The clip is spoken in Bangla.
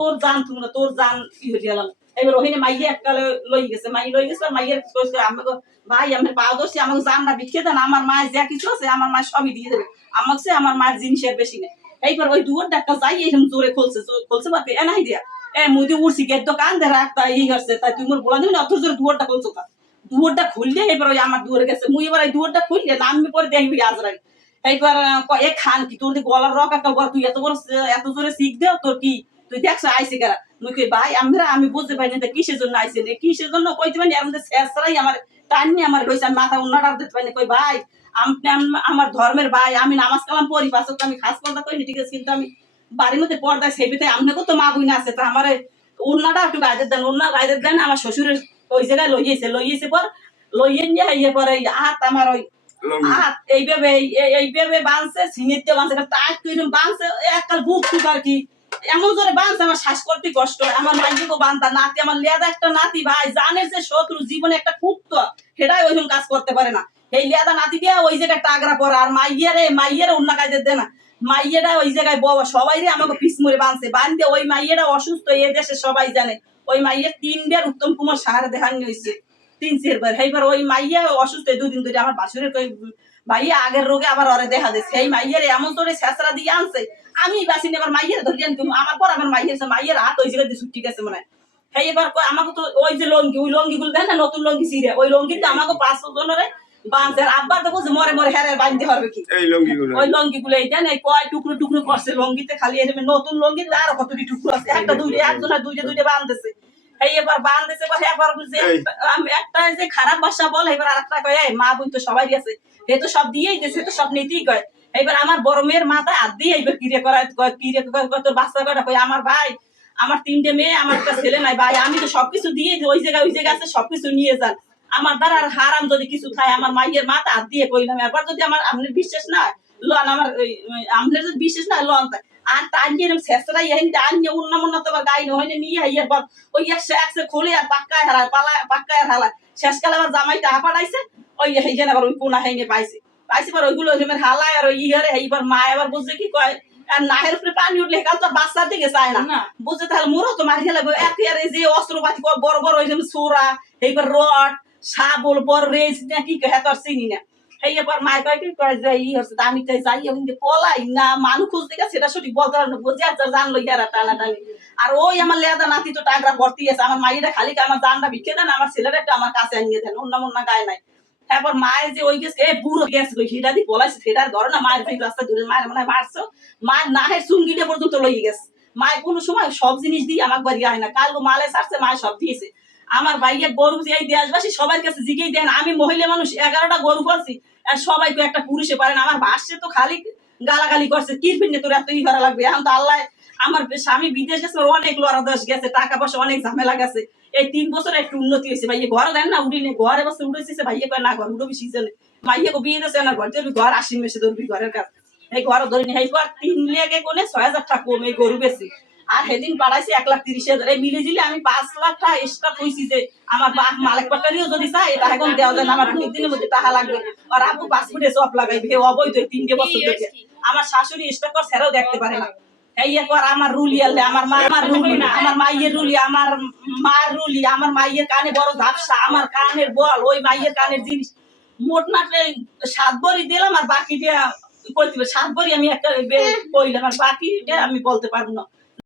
তোর জান তুমি তোর জান ই হয়ে গেলাম। এবার ওখানে মাইয়ে এককালে লই গেছে, মাই লই গেছে, আর মাইয়ের কইছে আমাকে, ভাই আমি পাও দোষী, আমাকে জান না বিক্ষে দেন, আমার মায়ের যা কিছু আছে, আমার মা সবই দিয়ে দেবে। আমাকে সে আমার মায়ের জিনিসের বেশি নেই। এইবার ওই দুয়ার ডাক্তার যাই, এরকম জোরে খুলছে খুলছে বাকি এ দিয়া, এ মুদি উড়ছি, গেট দোকান দে রাখ তাই ই করছে তাই তুমি বলা দিবি না অত জোরে দুয়ারটা খুলছো কা দুয়ারটা খুললে এবার ওই আমার দুয়ারে গেছে, মুই এবার এই দুয়ারটা খুললে নামবি পরে দেখবি আজরাই এইবার এ খান কি, তোর গলার রক একটা তুই এত বড়, এত জোরে শিখ দেও তোর কি তুই দেখছ আইসি কারা? মুই কই ভাই আমরা আমি বুঝতে পারি না কিসের জন্য আইসি রে? কিসের জন্য? কইতে পারি মধ্যে শেষরাই আমার টানি আমার কইছে আমি মাথা উন্নাটার দিতে পারি কই ভাই আপনি আমার ধর্মের ভাই আমি নামাজ কালাম পড়ি ওয়াক্ত আমি খাস পর্দা করি ঠিক আছে কিন্তু আমি বাড়ির মধ্যে পর্দায় সেবিতে আপনাকেও তো মা বুইনা আছে তা আমার উন্নাটা একটু গাইদের দেন উন্না গাইদের দেন আমার শ্বশুরের ওই জায়গায় লইয়েছে লইয়েছে পর লইয়ে নিয়ে ইয়ে পরে এই হাত আমার ওই হাত এইভাবে এই- এই- এইভাবে বাঁধছে সিনেতে দিয়ে বাঁধছে টাইট তুই বাঁধছে একটা বুক টুক আর কি। এমন জোরে বাঁধছে আমার শ্বাস করতে কষ্ট, আমার মাইকেও বাঁধতা নাতি, আমার লেদা একটা নাতি ভাই জানে যে শত্রু, জীবনে একটা কুত্ত সেটাই ওইরকম কাজ করতে পারে না। এই লেদা নাতি দিয়ে ওই জায়গায় টাগরা পরে, আর মাইয়ারে মাইয়ারে অন্য কাজে দে না। মাইয়েরা ওই জায়গায় বাবা সবাই রে আমাকে পিস মরে বাঁধছে বাঁধতে ওই মাইয়েরা অসুস্থ, এ দেশে সবাই জানে। ওই মাইয়ের তিনবার উত্তম কুমার সাহারে দেখানি হয়েছে। তিন চারবার এইবার ওই মাইয়া অসুস্থ দুদিন ধরে আমার বাসুরের কই মাইয়া আগের রোগে আবার ওরে দেখা দেয় সেই মাইয়ের এমন করে ছেঁচড়া দিয়ে আনছে আমি বাসি আবার মাইয়ের ধরে আনছি আমার পর আমার মাইয়ের মাইয়ের হাত ওই জায়গায় দিয়ে ছুটি গেছে মনে হয়। সেই এবার আমাকে তো ওই যে লঙ্গি ওই লঙ্গি গুলো দেন না নতুন লঙ্গি সিরে ওই লঙ্গিতে আমাকে পাঁচ জনের বাঁধছে। আব্বা তো বলছে মরে মরে হেরে বাঁধতে হবে কি? এই ওই লঙ্গি গুলো এই দেন এই কয় টুকরো টুকরো করছে লঙ্গিতে খালি এরকম নতুন লঙ্গিতে আর কতটি টুকরো আছে? একটা দুইটা একজন আর দুইটা দুইটা বাঁধতেছে। এই এবার বাঁধতেছে এবার একবার বুঝছে একটা যে খারাপ ভাষা বলে এবার আরেকটা কয় মা বোন তো সবাই আছে। হে তো সব দিয়েই দিছে তো সব নীতিই কয়। এবার আমার বড় মেয়ের মাথায় হাত দিয়ে এইবার কিরে করায় কিরে তোর বাচ্চা কয়টা? কয় আমার ভাই আমার তিনটে মেয়ে আমার একটা ছেলে নাই ভাই আমি তো সবকিছু দিয়ে ওই জায়গায় ওই জায়গায় আছে সবকিছু নিয়ে যান। আমার দ্বারা আর হারাম যদি কিছু খায় আমার মাইয়ের মাথা হাত দিয়ে কইলাম। একবার যদি আমার আপনি বিশ্বাস না হয়, লন আমার ওই- ওই বিশ্বাস না তাই। আর দিয়ে এরকম শেষরাই এই টান নিয়ে উন্না মুন্না তোমার গাই নহইনে নিয়ে আইয়ার পর ওই একশো একশো খোলে আর পাক্কায় হারায় পালা পাক্কায় হারায় শেষকালে আমার জামাইটা হাঁপাড়াইছে ওই এইখানে আবার ওই কোনা পাইছে। পাইছে পর ওইগুলো হালায় আর ওই ইহারে এইবার মা এবার বুঝছে কি কয় আর নাহের উপরে পানি উঠলে কাল তো বাচ্চার দিকে চায় না। বুঝতে তাহলে মোরও তো মারি লাগবে একেবারে যে অস্ত্রপাতি বড় বড় ওইরকম সোরা এইবার রড শাবল বড় রেজ না কি হ্যাঁ তোর চিনি না। মায়ের কয় কি? কয় যে, ই হচ্ছে আমি যাই পলাই না সেটা সঠিক বলতে বুঝে আর যার জানলো ইয়ারা টানা টানি। আর ওই আমার লেদা নাতি তো ভর্তি আছে, আমার খালি আমার জানটা বিকে দেন, আমার আমার কাছে আনিয়ে দেন, অন্য নাই। তারপর মায়ের যে ওই গেছে এ গেছে সেটা ধরে না, মায়ের ভাই রাস্তা ধরে, মায়ের মনে মারছো। পর্যন্ত লইয়ে গেছে। মায়ের কোনো সময় সব জিনিস দিয়ে আমার বাড়ি আয় না কাল মালে সারছে মায়ের সব দিয়েছে। আমার ভাইয়া গরু এই দেশবাসী সবার কাছে জিগেই দেন। আমি মহিলা মানুষ, এগারোটা গরু পাচ্ছি আর সবাই তো একটা পুরুষে পারেন আমার বাসে তো খালি গালাগালি করছে কি ফিরনে তোর এত ই করা লাগবে? এখন তো আল্লাহ, আমার স্বামী বিদেশ গেছে অনেক লড়া দশ গেছে, টাকা পয়সা অনেক ঝামেলা গেছে। এই তিন বছর একটু উন্নতি হয়েছে। ভাইয়া ঘরে দেন না, উড়ি নেই ঘরে বসে উড়েছে ভাইয়া কয়, না, ঘর উড়বি সিজনে ভাইয়া বিয়ে দিয়েছে না, ঘর ধরবি, ঘর আসিন মেসে ধরবি, ঘরের কাছে এই ঘর ধরে নি এই ঘর তিন লেগে কোনে ছয় হাজার টাকা কম গরু বেশি আর সেদিন পাড়াইছে এক লাখ তিরিশ হাজার। এই মিলে জিলে আমি পাঁচ লাখ টাকা এক্সট্রা কইছি যে আমার বাপ মালিক পাটারিও যদি চাই এটা এখন দেওয়া যায় আমার দুই দিনের মধ্যে টাকা লাগবে। আর আপু পাসপোর্টে সব লাগাইবে। হে অবৈধ তিনটে বছর থেকে আমার শাশুড়ি এক্সট্রা কর সেরাও দেখতে পারে না। এই একবার আমার রুলি আনলে আমার মা আমার রুলি না। আমার মাইয়ের রুলি আমার মার রুলি আমার মাইয়ের কানে বড় ঝাপসা আমার কানের বল ওই মাইয়ের কানের জিনিস। মোট নাটে সাত বড়ি দিলাম আর বাকিটা কইতে সাত বড়ি আমি একটা বে- কইলাম আর বাকিটা আমি বলতে পারব না।